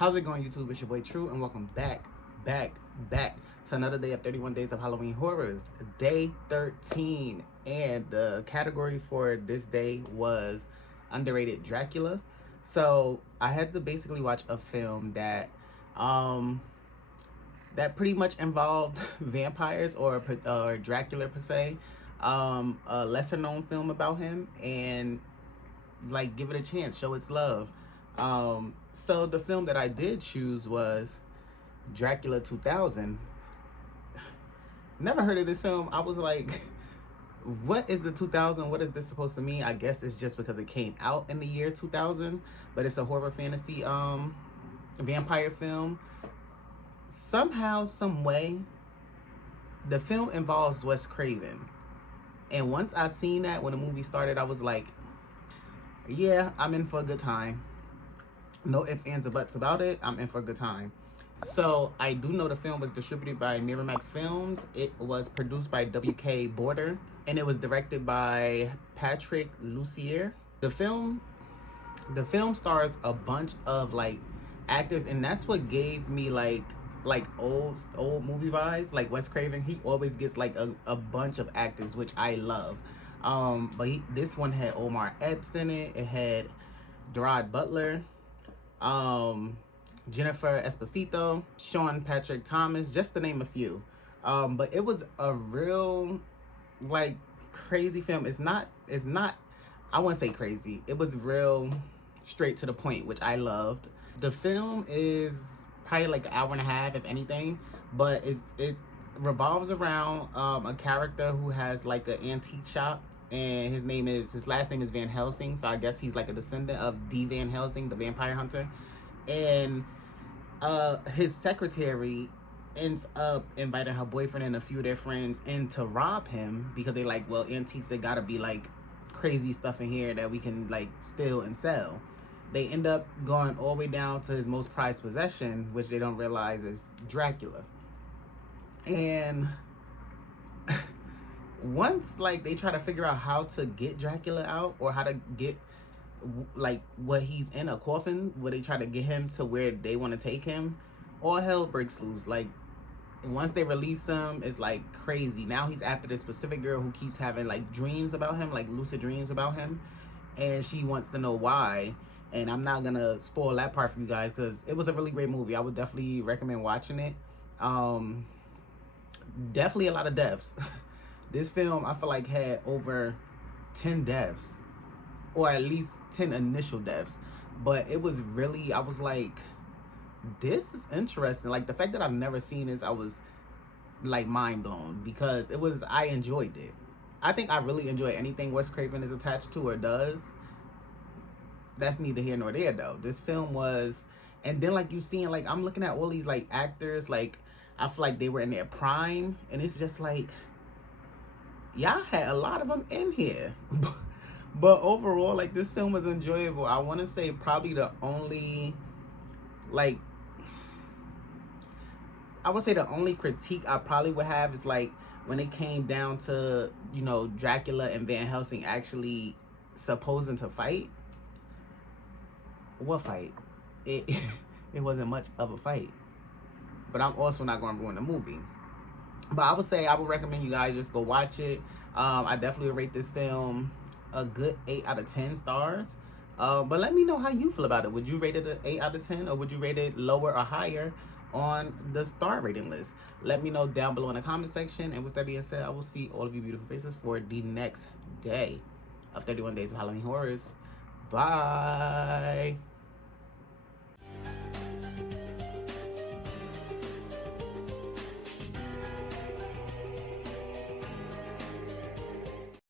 How's it going, YouTube? It's your boy True, and welcome back to another day of 31 Days of Halloween Horrors, day 13. And the category for this day was underrated Dracula. So I had to basically watch a film that pretty much involved vampires or Dracula per se. A lesser known film about him, and like give it a chance, show its love. So the film that I did choose was Dracula 2000. Never heard of this film. I was like, what is the 2000? What is this supposed to mean? I guess it's just because it came out in the year 2000, but it's a horror fantasy vampire film. Somehow, some way, the film involves Wes Craven. And once I seen that when the movie started, I was like, yeah, I'm in for a good time. No ifs, ands, or buts about it. I'm in for a good time. So I do know the film was distributed by Miramax Films. It was produced by W.K. Border, and it was directed by Patrick Lussier. The film stars a bunch of like actors, and that's what gave me like old movie vibes. Like Wes Craven, he always gets like a bunch of actors, which I love. But this one had Omar Epps in it. It had Gerard Butler, Jennifer Esposito, Sean Patrick Thomas, just to name a few. But it was a real like crazy film. It's not I wouldn't say crazy. It was real straight to the point, which I loved. The film is probably like an hour and a half, if anything, but it revolves around a character who has like an antique shop, and his last name is Van Helsing, so I guess he's like a descendant of the Van Helsing, the vampire hunter. And his secretary ends up inviting her boyfriend and a few of their friends in to rob him, because they like, well, antiques, they gotta be like crazy stuff in here that we can like steal and sell. They end up going all the way down to his most prized possession, which they don't realize is Dracula. And once like they try to figure out how to get Dracula out, or how to get like what he's in a coffin, where they try to get him to where they want to take him, all hell breaks loose. Like once they release him, it's like crazy. Now he's after this specific girl who keeps having like dreams about him, like lucid dreams about him, and she wants to know why. And I'm not gonna spoil that part for you guys, because it was a really great movie. I would definitely recommend watching it. Definitely a lot of deaths. This film, I feel like, had over 10 deaths, or at least 10 initial deaths. But it was really, I was like, this is interesting. Like the fact that I've never seen this, I was like mind blown, because I enjoyed it. I think I really enjoy anything Wes Craven is attached to or does. That's neither here nor there though. This film was, and then like you seeing, like I'm looking at all these like actors, like I feel like they were in their prime, and it's just like, y'all had a lot of them in here. But overall, like this film was enjoyable. I want to say probably the only like, I would say the only critique I probably would have is like when it came down to, you know, Dracula and Van Helsing actually supposing to fight. What fight? It wasn't much of a fight. But I'm also not going to ruin the movie. But I would say I would recommend you guys just go watch it. I definitely would rate this film a good 8 out of 10 stars. But let me know how you feel about it. Would you rate it an 8 out of 10, or would you rate it lower or higher on the star rating list? Let me know down below in the comment section. And with that being said, I will see all of you beautiful faces for the next day of 31 Days of Halloween Horrors. Bye.